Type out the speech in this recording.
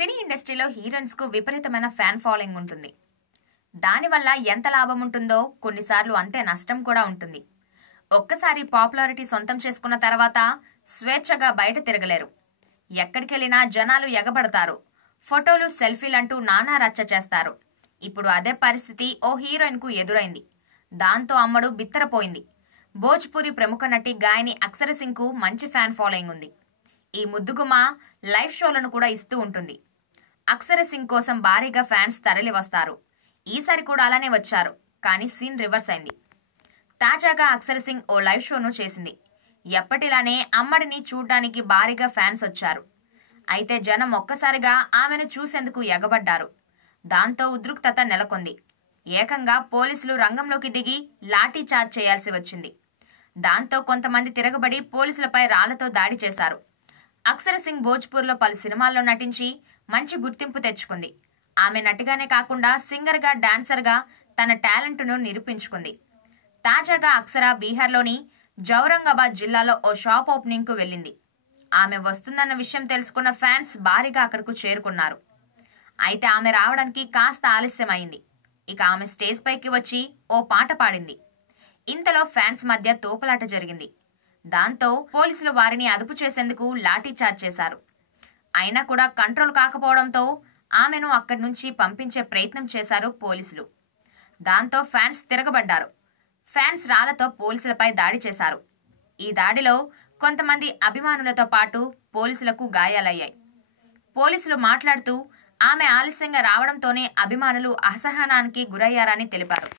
సినీ ఇండస్ట్రీలో హీరోయిన్స్ కు విపరీతమైన ఫ్యాన్ ఫాలోయింగ్ ఉంటుంది. దానివల్ల ఎంత లాభం ఉంటుందో కొన్నిసార్లు అంతే నష్టం కూడా ఉంటుంది. ఒక్కసారి పాపులారిటీ సొంతం చేసుకున్న తర్వాత స్వేచ్ఛగా బయట తిరగలేరు. ఎక్కడికెళ్ళినా జనాలు ఎగబడతారు. ఫోటోలు సెల్ఫీలంటూ నానా రచ్చ చేస్తారు. ఇప్పుడు అదే పరిస్థితి ఓ హీరోయిన్ కు ఎదురైంది. దాంతో అమ్మడు బిత్తరపోయింది. భోజ్పురి ప్రముఖ నటి గాయని అక్షర సింగ్ కు మంచి ఫ్యాన్ ఫాలోయింగ్ ఉంది. ఈ ముద్దుగుమ్మ లైవ్ షోలను కూడా ఇస్తూ ఉంటుంది. అక్షర సింగ్ కోసం భారీగా ఫ్యాన్స్ తరలి వస్తారు. ఈసారి కూడా అలానే వచ్చారు. కానీ సీన్ రివర్స్ అయింది. తాజాగా అక్షర సింగ్ ఓ లైవ్ షోను చేసింది. ఎప్పటిలానే అమ్మడిని చూడ్డానికి భారీగా ఫ్యాన్స్ వచ్చారు. అయితే జనం ఒక్కసారిగా ఆమెను చూసేందుకు ఎగబడ్డారు. దాంతో ఉద్రిక్తత నెలకొంది. ఏకంగా పోలీసులు రంగంలోకి దిగి లాఠీ చార్జ్ చేయాల్సి వచ్చింది. దాంతో కొంతమంది తిరగబడి పోలీసులపై రాళ్లతో దాడి చేశారు. అక్షర సింగ్ భోజ్పూర్లో పలు సినిమాల్లో నటించి మంచి గుర్తింపు తెచ్చుకుంది. ఆమె నటిగానే కాకుండా సింగర్గా, డాన్సర్గా తన టాలెంట్ను నిరూపించుకుంది. తాజాగా అక్షర బీహార్లోని జౌరంగాబాద్ జిల్లాలో ఓ షాప్ ఓపెనింగ్కు వెళ్ళింది. ఆమె వస్తుందన్న విషయం తెలుసుకున్న ఫ్యాన్స్ భారీగా అక్కడకు చేరుకున్నారు. అయితే ఆమె రావడానికి కాస్త ఆలస్యం అయింది. ఇక ఆమె స్టేజ్ పైకి వచ్చి ఓ పాట పాడింది. ఇంతలో ఫ్యాన్స్ మధ్య తోపులాట జరిగింది. దాంతో పోలీసులు వారిని అదుపు చేసేందుకు లాఠీ చార్జ్ చేశారు. అయినా కూడా కంట్రోల్ కాకపోవడంతో ఆమెను అక్కడి నుంచి పంపించే ప్రయత్నం చేశారు పోలీసులు. దాంతో ఫ్యాన్స్ తిరగబడ్డారు. ఫ్యాన్స్ రాళ్లతో పోలీసులపై దాడి చేశారు. ఈ దాడిలో కొంతమంది అభిమానులతో పాటు పోలీసులకు గాయాలయ్యాయి. పోలీసులు మాట్లాడుతూ ఆమె ఆలస్యంగా రావడంతోనే అభిమానులు అసహనానికి గురయ్యారని తెలిపారు.